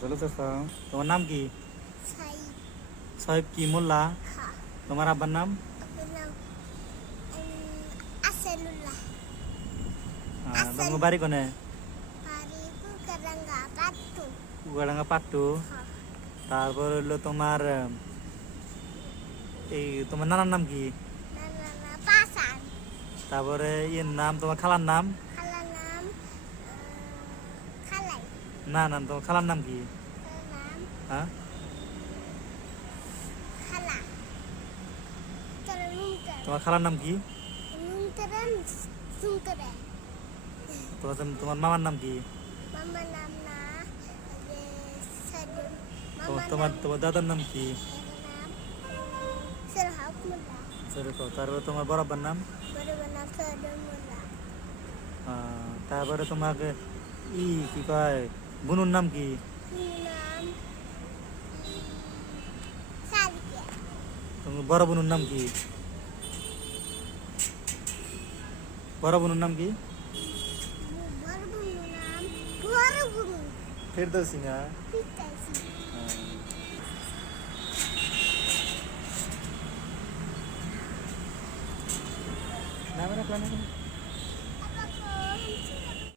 ভালো চাচা, তোমার নাম কি? সাইদ। সাহেব কি মোল্লা? হ্যাঁ। তোমার আব্বার নাম? আপনার নাম আসাদুল্লাহ। তোমার বাড়ি কোনে? বাড়ি কুকারাঙ্গা পাট্টু। কুয়াডাঙ্গা পাট্টু। হ্যাঁ। তারপর হলো তোমার এই তোমার নানার নাম কি? না না না পাসান। তারপরে ইয়ের নাম, তোমার খালার নাম? খালার নাম খালাই। না না, তোমার খালার নাম কি? খালার নাম হ্যাঁ, খালা। তোর নুনটার তোমার খালার নাম কি? নুনটার সুনটারে। তোমার মামার নাম কি? মামার নাম না যে সাদুল। তোমার মামার তোমার নাম তোমার দাদার নাম কি? নাম সরহাব মোল্লা। তারপরে তোমার বড় আব্বার নাম? বড় নাম সাদুল মোল্লা। তারপরে তোমাকে কি কয়, বুনুর নাম কি? নাম সাদিয়া। তোমার বড় বুনুর নাম কি? বড় বুনুর নাম কি? বড় বুনু নাম বড় বুনু। ফেরদৌসি না? পিতাইছি। নাম রাখলাম না?